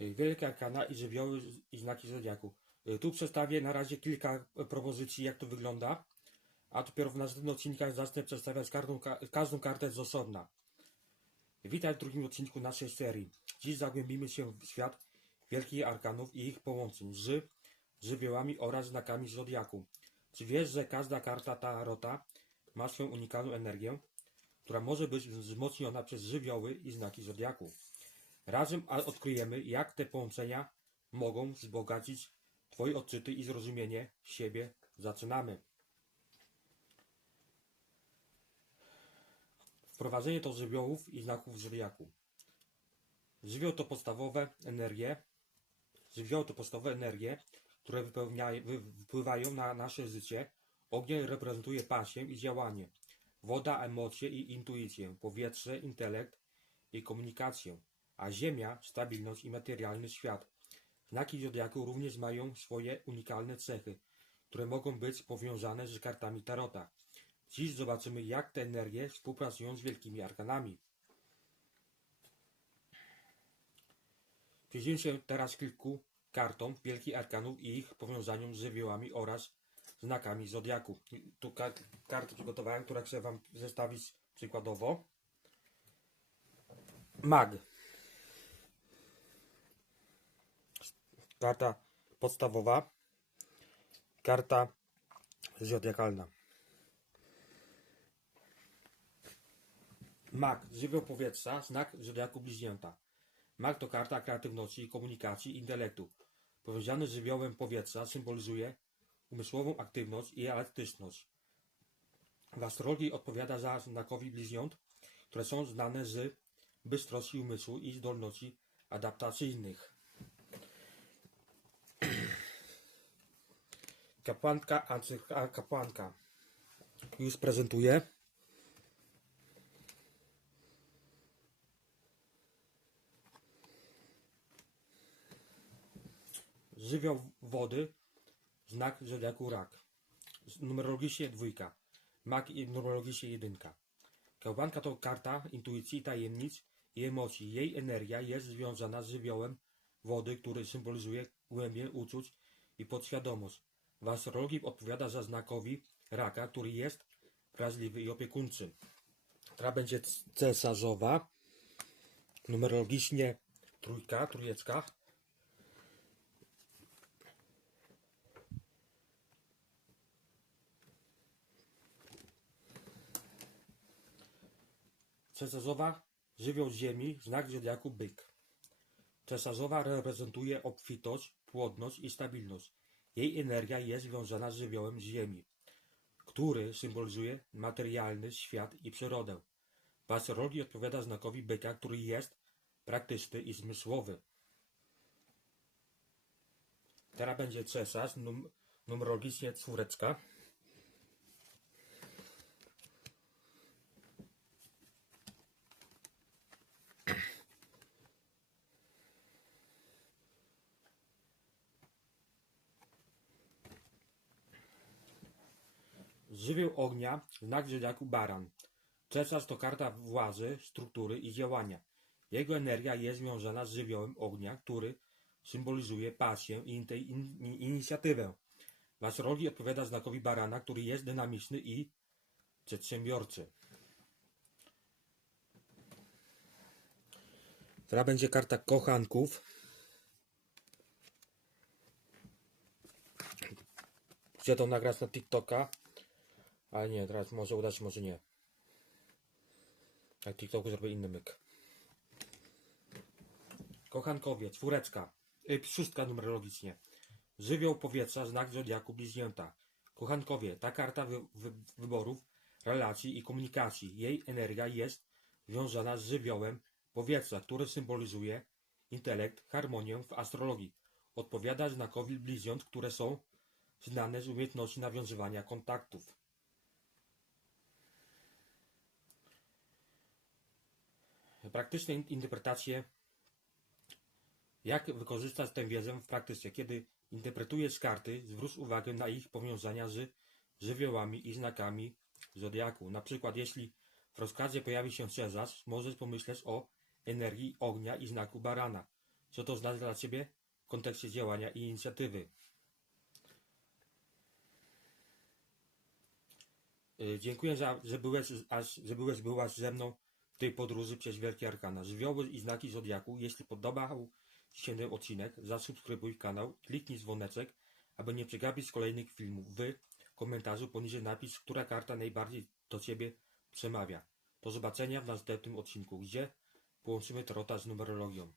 Y, Wielka Arkana i żywioły i znaki zodiaku. Y, Tu przedstawię na razie kilka e, propozycji, jak to wygląda, a dopiero w następnych odcinkach zacznę przedstawiać każdą, ka- każdą kartę z osobna. Witaj w drugim odcinku naszej serii. Dziś zagłębimy się w świat wielkich arkanów i ich połączeń z żywiołami oraz znakami zodiaku. Czy wiesz, że każda karta tarota ma swoją unikalną energię, która może być wzmocniona przez żywioły i znaki zodiaku? Razem odkryjemy, jak te połączenia mogą wzbogacić Twoje odczyty i zrozumienie siebie. Zaczynamy. Wprowadzenie do żywiołów i znaków zodiaku. Żywioł to podstawowe energie, żywioły to podstawowe energie, które wpływają na nasze życie. Ogień reprezentuje pasję i działanie. Woda emocje i intuicję. Powietrze intelekt i komunikację. A ziemia stabilność i materialny świat. Znaki zodiaku również mają swoje unikalne cechy, które mogą być powiązane z kartami tarota. Dziś zobaczymy, jak te energie współpracują z wielkimi arkanami. Przyjrzyjmy się teraz kilku kartom wielkich arkanów i ich powiązaniom z żywiołami oraz znakami zodiaku. Tu ka karty przygotowałem, które chcę Wam zestawić przykładowo. Mag. Karta podstawowa. Karta zodiakalna. Mag, żywioł powietrza, znak zodiaku bliźnięta. Mag to karta kreatywności, komunikacji intelektu. Powiązany żywiołem powietrza symbolizuje umysłową aktywność i elastyczność. W astrologii odpowiada za znakowi bliźniąt, które są znane z bystrości umysłu i zdolności adaptacyjnych. Kapłanka, arcykapłanka. Już prezentuję. Żywioł wody, znak zodiaku rak. Numerologicznie dwójka. Mak numerologicznie jedynka. Kapłanka to karta intuicji, tajemnic i emocji. Jej energia jest związana z żywiołem wody, który symbolizuje głębię uczuć i podświadomość. W astrologii odpowiada za znakowi raka, który jest wrażliwy i opiekuńczy. Która będzie cesarzowa. Numerologicznie trójka, trójeczka. Cesarzowa żywioł ziemi, znak zodiaku byk. Cesarzowa reprezentuje obfitość, płodność i stabilność. Jej energia jest związana z żywiołem ziemi, który symbolizuje materialny świat i przyrodę. W astrologii odpowiada znakowi byka, który jest praktyczny i zmysłowy. Teraz będzie cesarz, num numerologicznie czwóreczka. Żywioł ognia, znak zodiaku baran. Cesarz to karta władzy, struktury i działania. Jego energia jest związana z żywiołem ognia, który symbolizuje pasję i inicjatywę. W astrologii odpowiada znakowi barana, który jest dynamiczny i przedsiębiorczy. Teraz będzie karta kochanków. Chcę to nagrać na TikToka. Ale nie, teraz może udać, może nie. Na TikToku zrobię inny myk. Kochankowie, czwóreczka. Y, szóstka numerologicznie. Żywioł powietrza, znak zodiaku bliźnięta. Kochankowie, ta karta wy, wy, wyborów, relacji i komunikacji. Jej energia jest związana z żywiołem powietrza, który symbolizuje intelekt, harmonię w astrologii. Odpowiada znakowi bliźniąt, które są znane z umiejętności nawiązywania kontaktów. Praktyczne in- interpretacje, jak wykorzystać tę wiedzę w praktyce. Kiedy interpretujesz karty, zwróć uwagę na ich powiązania z żywiołami i znakami zodiaku. Na przykład, jeśli w rozkazie pojawi się Cezarz, możesz pomyśleć o energii ognia i znaku barana. Co to znaczy dla Ciebie w kontekście działania i inicjatywy? Y, Dziękuję, za, że, byłeś, aż, że byłeś, byłaś ze mną tej podróży przez Wielkie Arkana. Żywioły i znaki Zodiaku. Jeśli podobał Ci się ten odcinek, zasubskrybuj kanał, kliknij dzwoneczek, aby nie przegapić kolejnych filmów. Wy w komentarzu poniżej napisz, która karta najbardziej do Ciebie przemawia. Do zobaczenia w następnym odcinku, gdzie połączymy tarota z numerologią.